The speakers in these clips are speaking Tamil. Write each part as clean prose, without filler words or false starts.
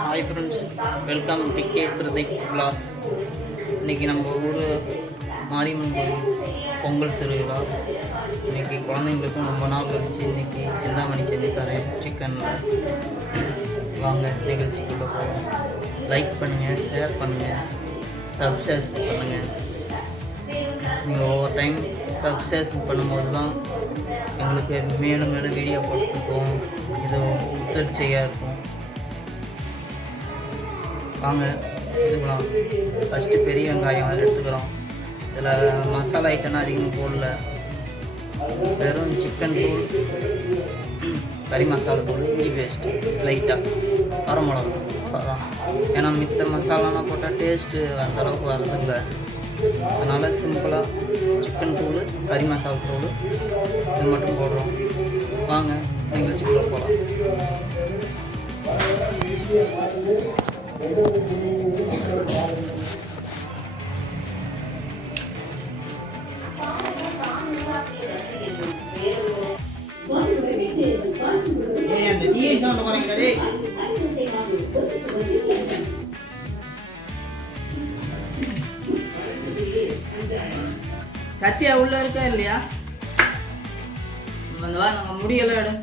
Hi friends, welcome DK Pradeep Vilas. இன்றைக்கி நம்ம ஊர் மாரியம்மன் கோயில் பொங்கல் திருவிழா. இன்றைக்கி குழந்தைங்களுக்கும் ரொம்ப நாள் கழிச்சு இன்றைக்கி சிந்தாமணி செஞ்சு தரேன் சிக்கனில். வாங்க நிகழ்ச்சிக்குள்ளே போகலாம். லைக் பண்ணுங்கள், ஷேர் பண்ணுங்கள், சப்ஸ்கிரைப் பண்ணுங்கள். நீங்கள் ஒவ்வொரு டைம் சப்ஸ்கிரைப் பண்ணும்போது தான் எங்களுக்கு மேலும் மேலும் வீடியோ போட்டுருக்கோம். இது உத்தர்ச்சியாக இருக்கும். வாங்க எடுத்துக்கலாம். ஃபஸ்ட்டு பெரிய வெங்காயம் எடுத்துக்கிறோம். இதில் மசாலா ஐட்டம்லாம் அதிகமாக போடல, வெறும் சிக்கன் தூள், கறி மசாலா தூள், இஞ்சி பேஸ்ட்டு, லைட்டாக வரமிளகா அதான். ஏன்னா மித்த மசாலாலாம் போட்டால் டேஸ்ட்டு அந்தளவுக்கு வரதில்லை. அதனால் சிம்பிளாக சிக்கன் தூள், கறி மசாலா தூள் இது மட்டும் போடுறோம். வாங்க நிகழ்ச்சிக்குள்ளே போகலாம். அந்த டிஐ சவுண்ட் பாருங்களே. சத்தியா உள்ள இருக்கா இல்லையா? நம்ம முடியெல்லாம் எடு.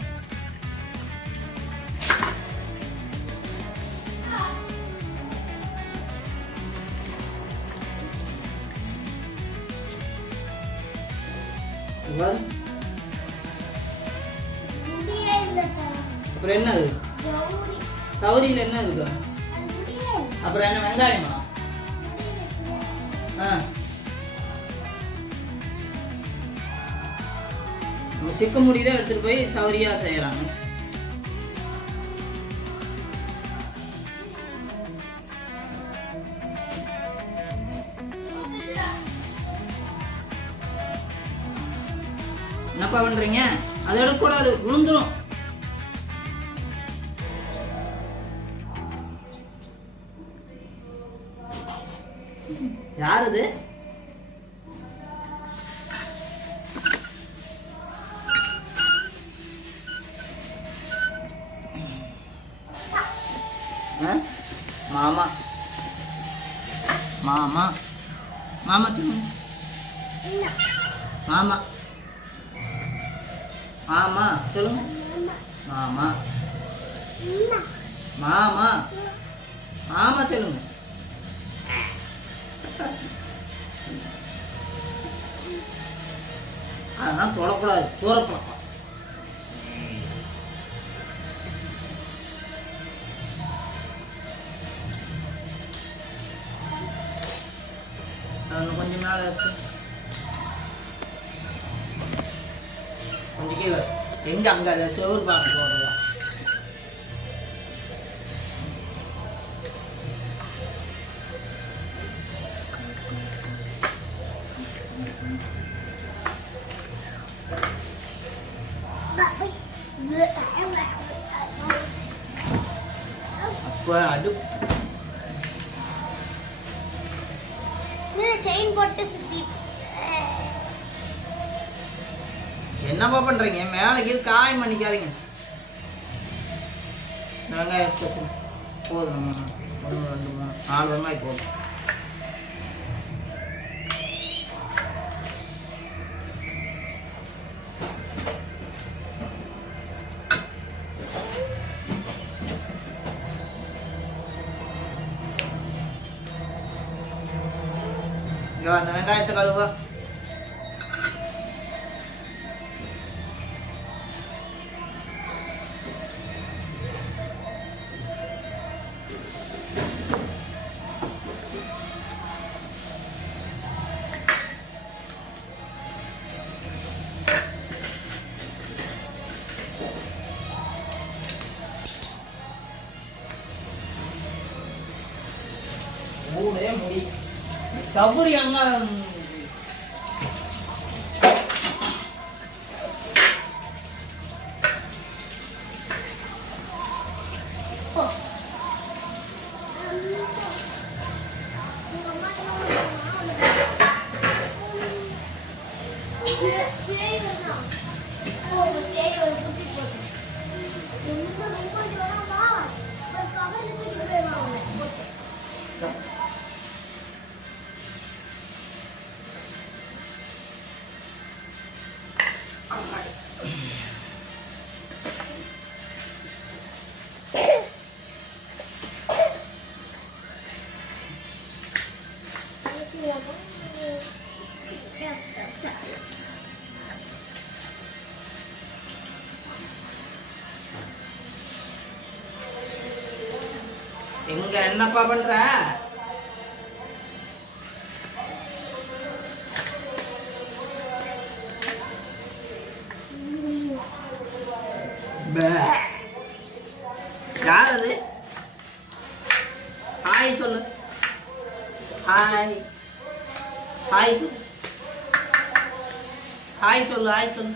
அப்புறம் என்ன சௌரியில் என்ன இருக்கு? அப்புறம் என்ன வெங்காயமா? சிக்க முடிதான் எடுத்துட்டு போய் சௌரியா செய்யறாங்க. என்னப்பா பண்றீங்க? அதை எடுக்கக்கூடாது, விழுந்துரும். யார் அது? மாமா மாமா மாமா மாமா மாமா சொல்லுங்க. மாமா மாமா மாமா சொல்லுங்க. அதெல்லாம் தொடக்கூடாது, தூரப்படலாம். கொஞ்சம் மேலே இருக்கு, கொஞ்சம் கீழே. எங்க அங்க அதை செவ்வறு பார்க்க போறதா? அப்ப அது செயின் போட்டு சுத்தி என்னப்பா பண்றீங்க? மேலே கீழே காயம் பண்ணிக்காதீங்க. வெங்காயம் போதும், 1 2 3 4 வெங்காயம் போதும். அந்த வெங்காயத்தை கழுவ. மூடே முடி சபரி எல்லாம் எங்க என்னப்பா பண்ற? யார் அது? ஹாய் சொல்லு. ஹாய் ஹாய் சொல்லு. ஹாய் சொல்லு. ஹாய் சொல்லு.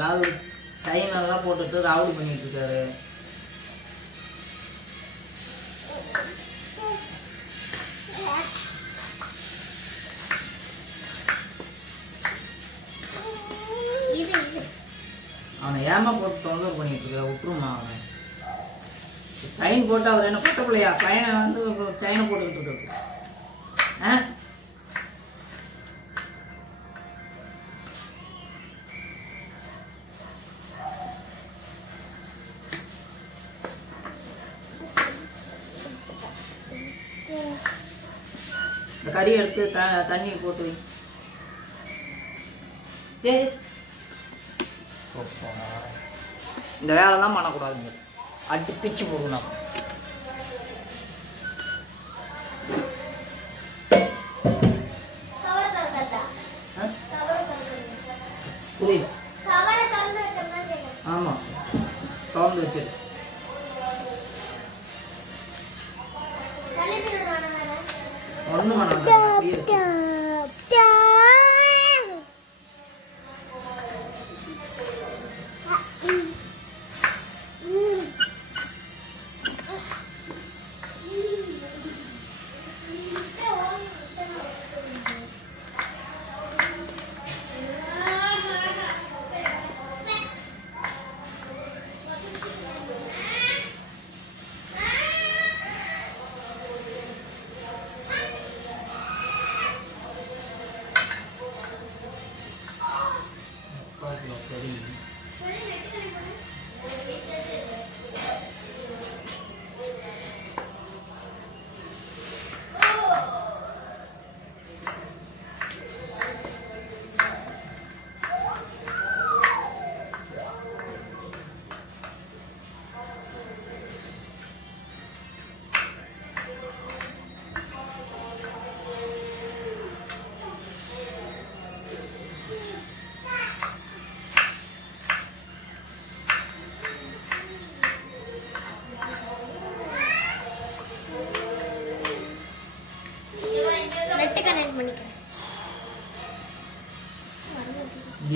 ராகுல் சைனெல்லாம் போட்டுட்டு ராகுல் பண்ணிட்டு இருக்காரு. அவனை ஏமா போட்டு தொந்தரவு பண்ணிட்டு இருக்க, விட்டுருமா அவனை. செயின் போட்டு அவர் என்ன பொட்ட பிள்ளையா? செயினை வந்து செயினை போட்டுக்கிட்டு இருக்கு. இந்த கறி எடுத்து தண்ணியில் போட்டு வை. இந்த வேலை தான் பண்ணக்கூடாதுங்க, அடி பிச்சு போடணும். புரியுது? ஆமாம், திறந்து வச்சிரு. ஒன்றும் பண்ண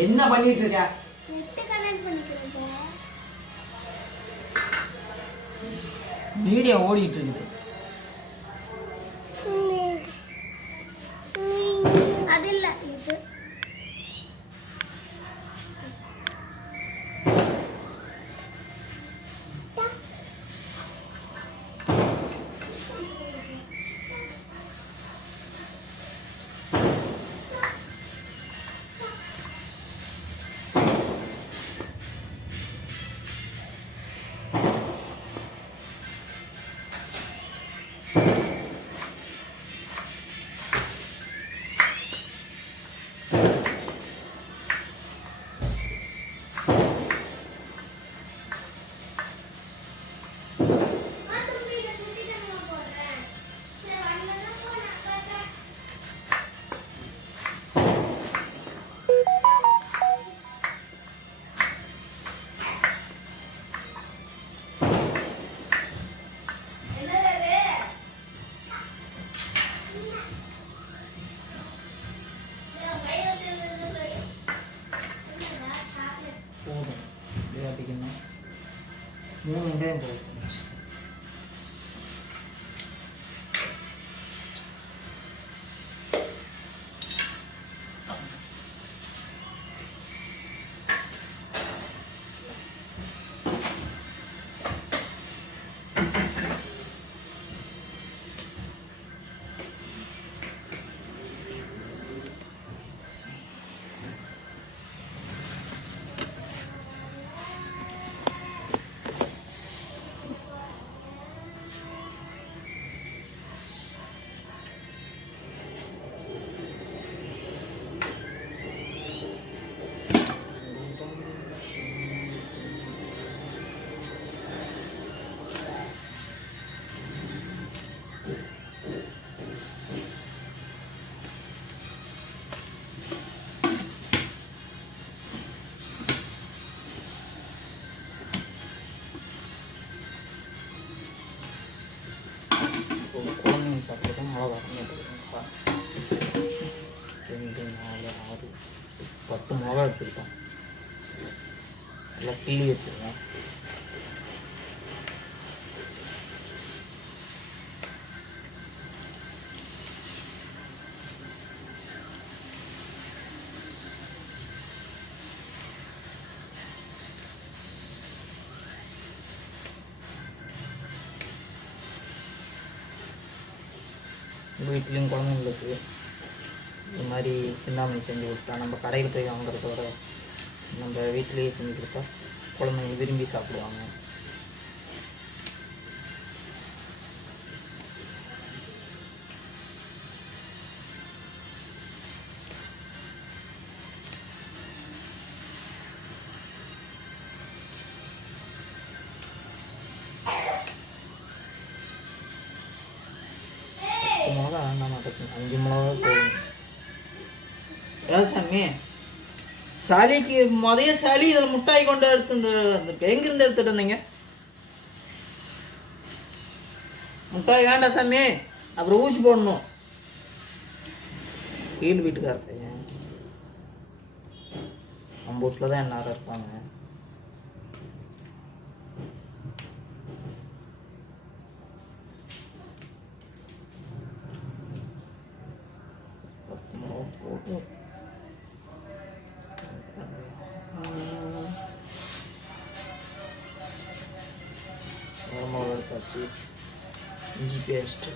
என்ன பண்ணிட்டு இருக்க? வீடியோ ஓடிட்டு இருக்குது. அது இல்ல இது. மூணு வெங்காயம் போதும். 10 மிளகா எடுத்துக்கிட்டோம். நல்லா கிள்ளி வச்சுருக்கேன். உங்கள் வீட்லேயும் குழந்தைங்களுக்கு இது மாதிரி சிந்தாமணி செஞ்சு கொடுத்தா, நம்ம கடையில் போய் வாங்குறத விட நம்ம வீட்டிலேயே செஞ்சு கொடுத்தா குழந்தைங்க விரும்பி சாப்பிடுவாங்க. மிளகா வேண்டாம் மாட்டேன், 5 மிளகா போதும். ஏன் சாமி சளிக்கு மதிய சளி இதில் முட்டாய் கொண்டு எடுத்து எங்கேருந்து எடுத்துட்டு வந்தீங்க? முட்டாய் வேண்டாம் சாமி, அப்புறம் ஊசி போடணும். கீழ் வீட்டுக்கார பையன் நம்ம வீட்டில் தான் எல்லாரும் இருப்பாங்க. மிளகா எடுத்தாச்சு, இஞ்சி பேஸ்ட்டு,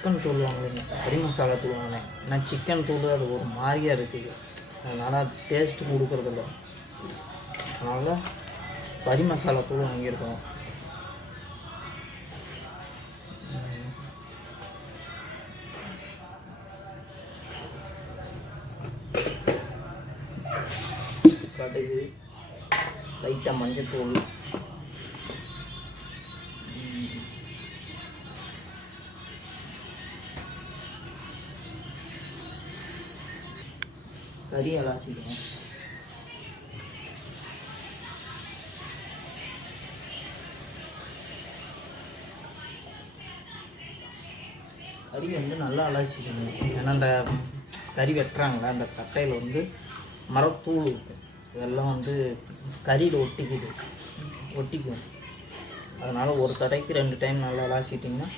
சிக்கன் தூள் வாங்கலைங்க, கறி மசாலா தூள் வாங்கினேன். ஏன்னா சிக்கன் தூள் அது ஒரு மாதிரியாக இருக்குது, அதனால் அது டேஸ்ட்டு கொடுக்குறதில்ல. அதனால் கறி மசாலா தூள் வாங்கியிருக்கோம். கடுகு, லைட்டாக மஞ்சத்தூள், கறி அலாசிக்கணும். கறி வந்து நல்லா அலாசிக்கணும். ஏன்னா அந்த கறி வெட்டுறாங்களே அந்த கட்டையில் வந்து மரத்தூள் இருக்குது, இதெல்லாம் வந்து கறியில் ஒட்டிக்கும். அதனால் ஒரு தடைக்கு 2 டைம் நல்லா அலாசிட்டிங்கன்னா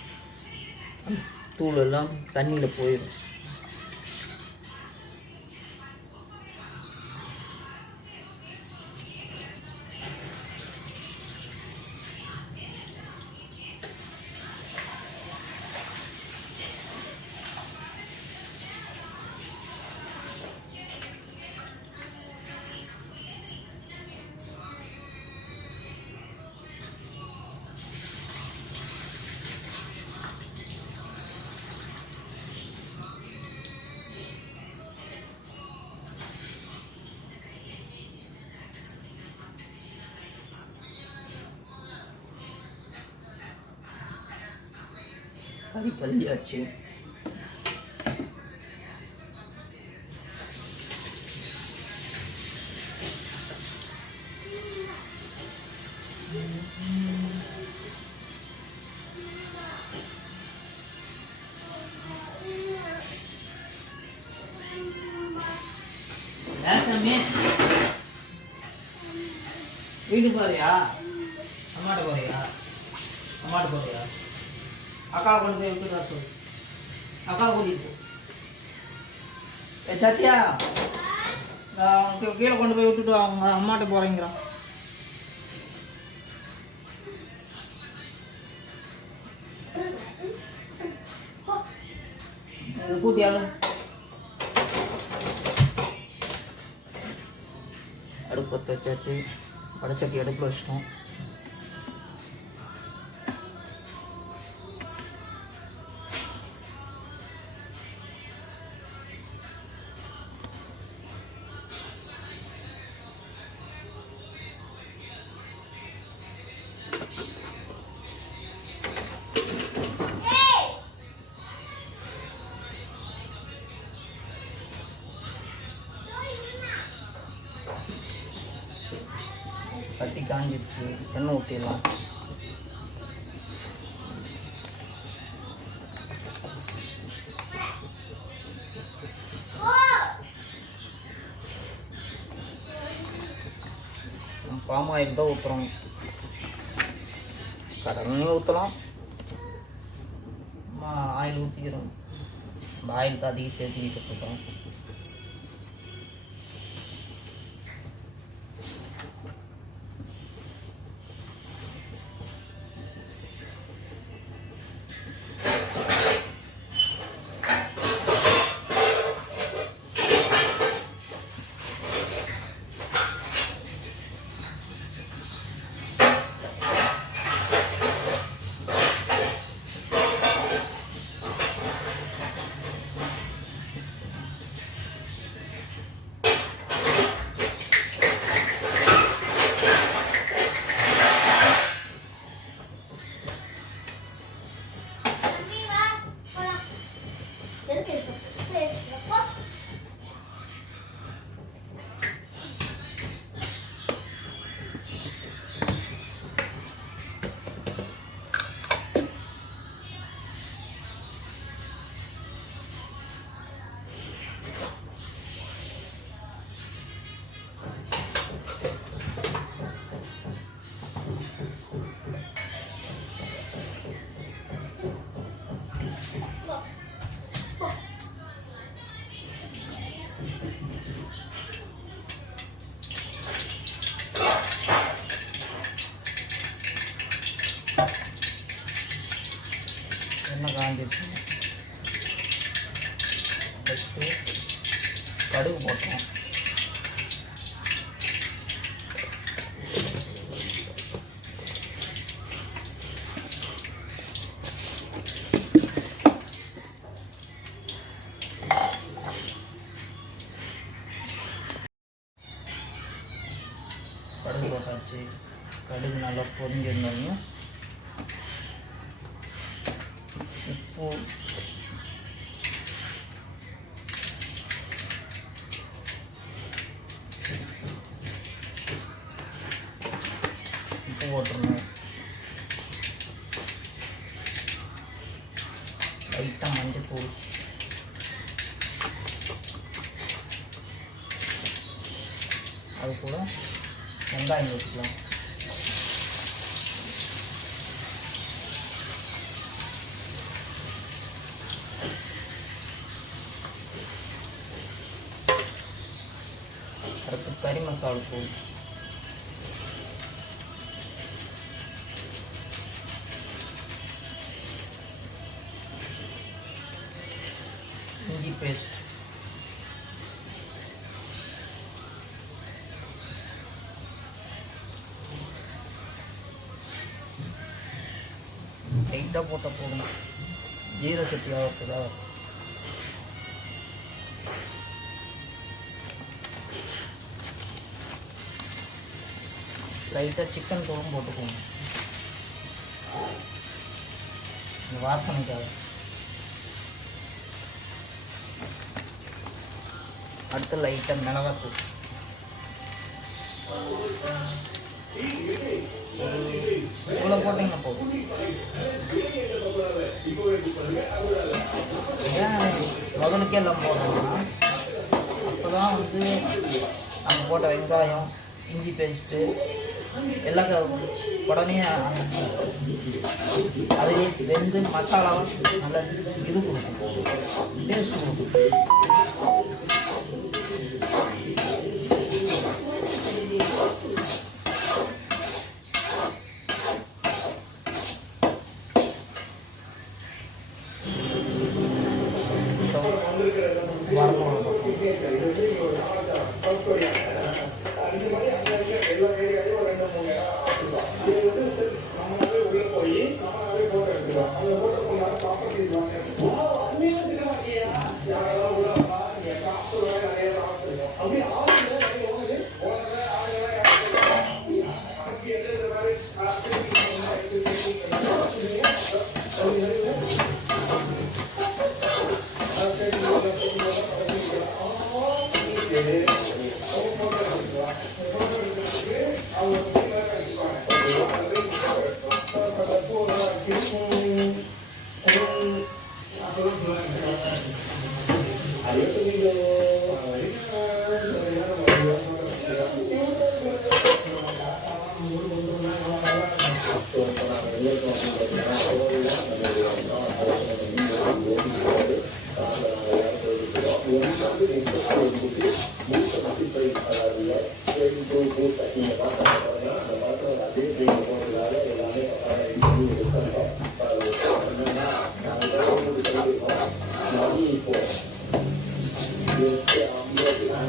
அந்த தூள் எல்லாம் தண்ணியில் போயிடும். கறி கல்லியாச்சு. வீட்டுக்கு போறியா? அம்மாட்ட போறியா? அக்கா கொண்டு போய் விட்டுட்டு சொல்லு. அக்கா கூட்டிட்டு சத்தியா கீழே கொண்டு போய் விட்டுட்டு அவங்க அம்மாட்ட போறேங்கிறான். கூட்டியாலும் அடுப்பு பற்ற வச்சாச்சு, வடச்சட்டி அடுப்பில் வச்சிட்டோம். காஞ்சிடுச்சு, எண்ணெய் ஊற்றிடலாம். பாம் ஆயில் தான் ஊற்றுறோம். கடலையும் ஊற்றலாம், ஆயில் ஊற்றிக்கிறோம். இந்த ஆயில் தான் அதிகம் சேர்த்துக்கிட்டு இருக்கோம். எண்ணெய் காஞ்சிடுச்சு. ஃபஸ்ட்டு கடுகு போட்டோம். கடுகு போட்டாச்சு. கடுகு நல்லா பொரிஞ்சிருந்தோம்னா உப்பு, உப்பு போட்டுருணும். லைட்டாக மஞ்சள், அது கூட வெங்காயம் ஊற்றிக்கலாம். அடுத்து கறி மசாலா தூள், இஞ்சி பேஸ்ட், லைட்டாக போட்டால் போதும். ஜீரக சக்தி ஆகிறதுதா. லைட்டாக சிக்கன் தூளும் போட்டுக்கோங்க, இந்த வாசனைக்காக. அடுத்து லைட்டாக மிளகாத்தூள், இவ்வளோ போட்டிங்கன்னா போதும். ஏன் முதலுக்கே எல்லாம் போடுறோம்னா அப்போ தான் வந்து நம்ம போட்ட வெங்காயம், இஞ்சி பேஸ்ட்டு எல்லாம் உடனே அதுலேயே வெந்து மசாலாவும் நல்லா இது கொடுக்கும், டேஸ்ட் கொடுக்கும்.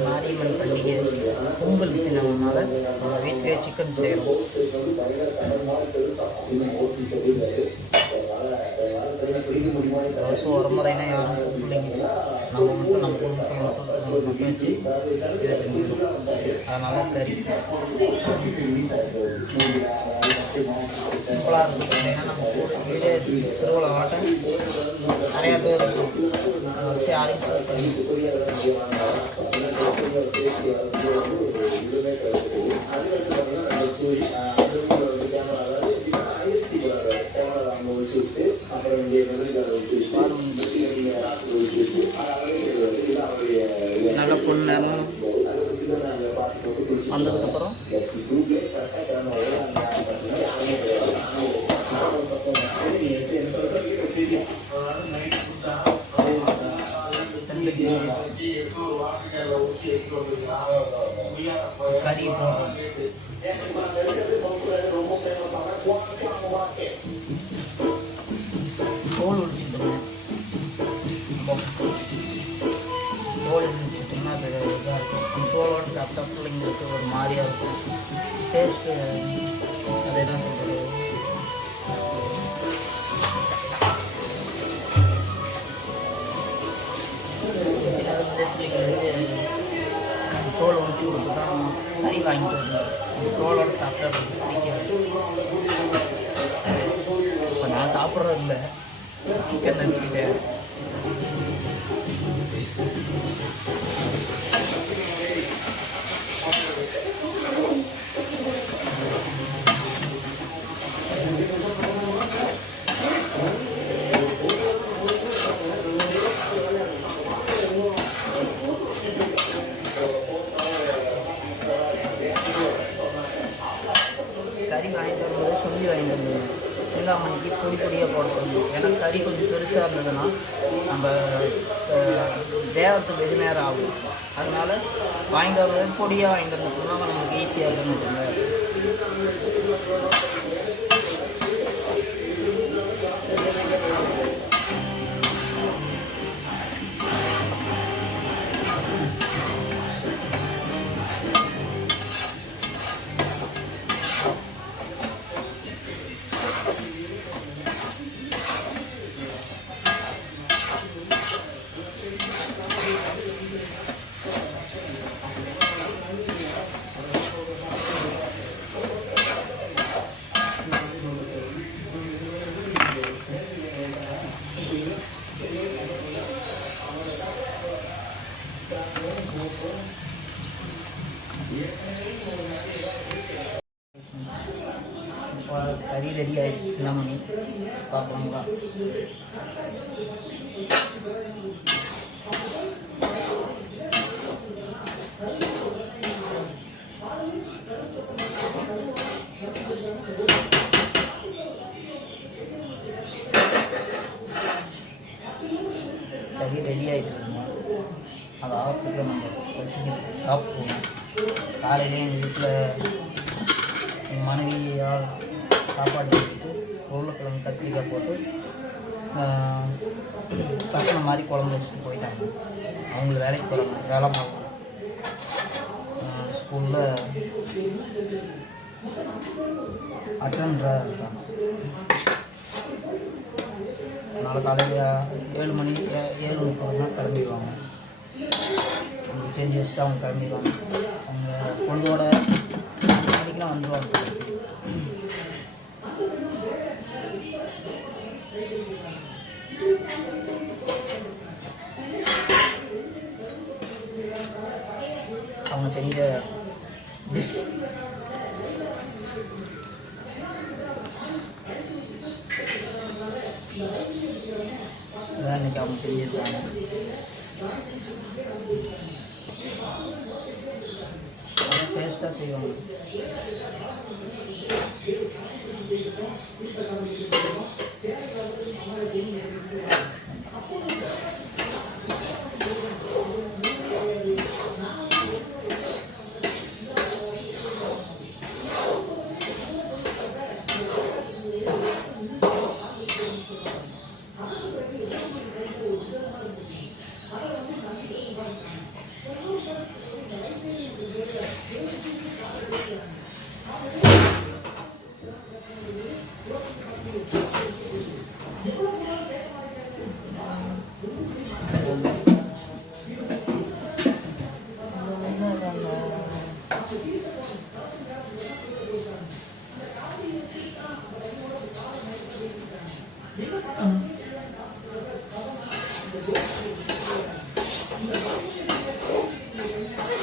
மாரியம்மன் பண்டிகை பொங்கல் தினம்னால நம்ம வீட்டிலே சிக்கன் செய்கிறோம். வருஷம் ஒரு முறைனா யாரும் பிள்ளைங்க நம்ம மட்டும் நம்ம குடும்பத்தில் மட்டும் வச்சு இதை பண்ணிடுவோம். அதனால் சரி சிம்பிளாக இருக்கும். ஏன்னா நம்ம வீடே திருவிழா ஆட்டம் நிறையா பேர் இருக்கும். அதை வச்சு யாரையும் பண்ணி நல்ல பொண்ணு நேரம் வந்ததுக்கப்புறம் கறி போடுறோம். தோல் உரிச்சுக்கணும். தோல் உரிச்சிட்டிங்கன்னா அது இதாக இருக்கும். தோலோடு சாப்பிட்டா பிள்ளைங்களுக்கு ஒரு மாதிரியாக இருக்கும். டேஸ்ட்டு அது என்ன சொல்கிறது, பிள்ளைங்களுக்கு தோல் உரிச்சு கொடுத்து தான் கறி வாங்கிட்டு வரணும். தோலோடு சாப்பிட்டா பிடிக்காது. இப்போ நான் சாப்பிட்றது இல்லை, சிக்கன் நினைக்கிட்டு கறி வாங்கிட்டு வரும்போது சொல்லி வாங்கிட்டு வந்தோம். சிந்தாமணிக்கு பொடி பொடியாக போட சொல்லணும். ஏன்னா கறி கொஞ்சம் பெருசாக இருந்ததுன்னா நம்ம தேவத்துக்கு வெகு நேரம் ஆகும். அதனால் வாங்கிட்டு வரும்போது பொடியாக வாங்கிட்டு வந்தோம்னா நமக்கு ஈஸியாக இருக்குன்னு வச்சுக்கோங்க. கறி ரெடி ஆகிடுச்சு. சின்னமணி பார்க்கணுங்களா? கறி ரெடி ஆகிட்டு இருக்குங்க. அதை ஆஃபுக்கு நம்ம பசிக்கிட்டு சாப்பிட்ருவோம். காலையிலே எங்கள் வீட்டில் எங்கள் மனைவியால் சாப்பாடு வச்சுட்டு உருளைக்கிழங்கு கத்திரிக்காய் போட்டு பசங்க மாதிரி குழம்பு வச்சுட்டு போயிட்டாங்க. அவங்களுக்கு வேலைக்கு போகிறாங்க, வேலை பார்க்கணும். ஸ்கூலில் அட்டெண்டராக இருக்காங்க. அதனால் காலையில் 7 மணி 7:30 கிளம்பிடுவாங்க. அவங்க செஞ்சு வச்சுட்டு அவங்க கிளம்பிடுவாங்க. அவங்க பொழுதோட மணிக்கெலாம் வந்துடுவாங்க. அவங்க செஞ்ச டிஷ் அதான் இன்றைக்கி அவங்க செஞ்சுருக்காங்க. டேஸ்ட்டாக செய்வாங்க.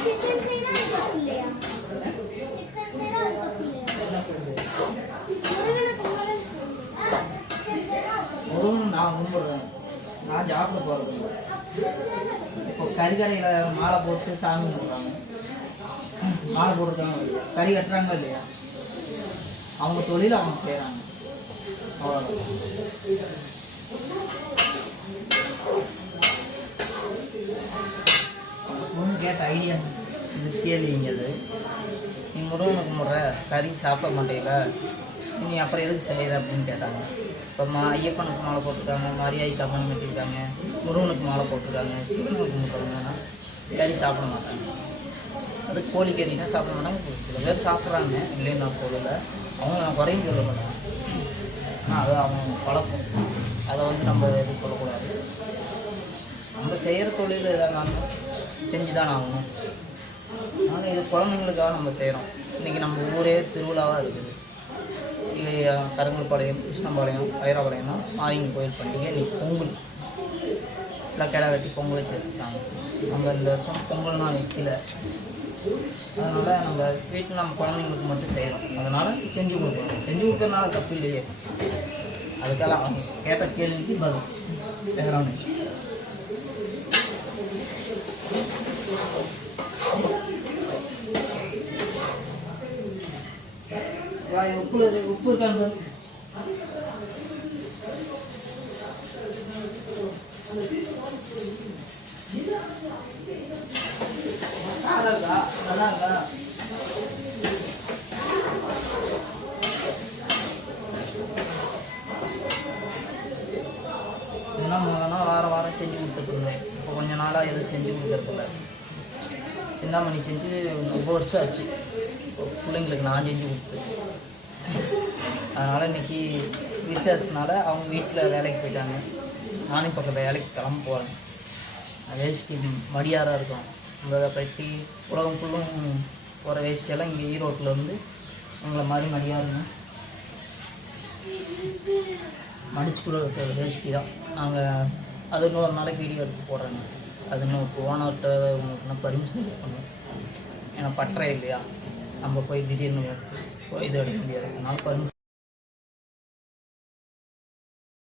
சிக்கன் செய்யறா அது தப்பு இல்லையா? சிக்கன் செய்யறா அது தப்பு இல்லையா? முருகனை பொங்கல் செய்யறா சிக்கன் செய்யறா அது தப்பு. முருகன் நான் கும்பிடுறேன், நான் சாப்பிட போகிறது. இப்போ கறிக்கடையில் மாலை போட்டு சாமி கும்பிட்றாங்க, மாலை போட்டுருக்காங்க இல்லையா, கறி கட்டுறாங்க இல்லையா, அவங்க தொழில் அவங்க செய்கிறாங்க, அவ்வளோதான். ஒன்று கேட்ட ஐடியா இது கேள்விங்கிறது, நீ முருகனை கும்பிட்ற கறி சாப்பிட மாட்டேல, நீ அப்புறம் எதுக்கு செய்கிற அப்படின்னு கேட்டாங்க. இப்போ ஐயப்பனுக்கு மாலை போட்டிருக்காங்க, மாரியாய்க்கு அம்மன் கட்டியிருக்காங்க, முருகனுக்கு மாலை போட்டிருக்காங்க, சிவனுக்கு கும்பிட்றாங்கன்னா கறி சாப்பிட மாட்டாங்க. அது கோழிக்கறினா சாப்பிட மாட்டாங்க. சில பேர் சாப்பிட்றாங்க, இல்லைன்னு நான் சொல்லலை, அவங்க நான் குறையும் சொல்ல மாட்டாங்க. ஆனால் அது அவங்க பழக்கம், அதை வந்து நம்ம எதுவும் சொல்லக்கூடாது. நம்ம செய்கிற தொழில் எதாங்க செஞ்சு தானே ஆகணும். ஆனால் இது குழந்தைங்களுக்காக நம்ம செய்கிறோம். இன்றைக்கி நம்ம ஊரே திருவிழாவாக இருக்குது. இது கருங்கல்பாளையம், கிருஷ்ணபாளையம், ஐராபாளையம் தான் மாரியம்மன் கோயில் பண்டிகை. இன்றைக்கி பொங்கல் எல்லாம் கிடா வெட்டி பொங்கல் வச்சு எடுத்துட்டாங்க. நம்ம இந்த வருஷம் பொங்கல்னால் நிற்கல, அதனால் நம்ம வீட்டில் நம்ம குழந்தைங்களுக்கு மட்டும் செய்கிறோம். அதனால் செஞ்சு கொடுக்குறோம். செஞ்சு கொடுக்கறதுனால தப்பு இல்லையே. அதுக்காக அவங்க கேட்ட கேள்விக்கு பதில் வேறானு. உப்பு இருக்காங்க நல்லா இருக்கா? இதெல்லாம் முதல்னா வாரம் செஞ்சு கொடுத்துட்ருந்தேன். இப்போ கொஞ்ச நாளாக எதுவும் செஞ்சு கொடுக்குறதில்ல. சிந்தாமணி செஞ்சு ரொம்ப வருஷம் ஆச்சு. பிள்ளைங்களுக்கு நான் செஞ்சு கொடுத்து, அதனால் இன்றைக்கி விசேஷனால அவங்க வீட்டில் வேலைக்கு போயிட்டாங்க. நானும் பக்கத்தில் வேலைக்கு கிளம்ப போகிறேன். வேஷ்டி மடியாராக இருக்கும், இந்த கட்டி உலகம் ஃபுல்லும் போகிற வேஷ்டியெல்லாம் இங்கே ஈரோட்டில் வந்து எங்களை மாதிரி மடியாருங்க மடிச்சு கூட இருக்கிற வேஷ்டி தான். நாங்கள் அது இன்னொரு நாளைக்கு வீடியோ எடுத்து போடுறேங்க. அது இன்னும் ஓனர்கிட்ட உங்களுக்கு நான் பர்மிஷன் பண்ணணும். ஏன்னா பட்டறை இல்லையா, நம்ம போய் திடீர்னு போய் இது எடுக்க முடியாது. அதனால பர்மிஷன்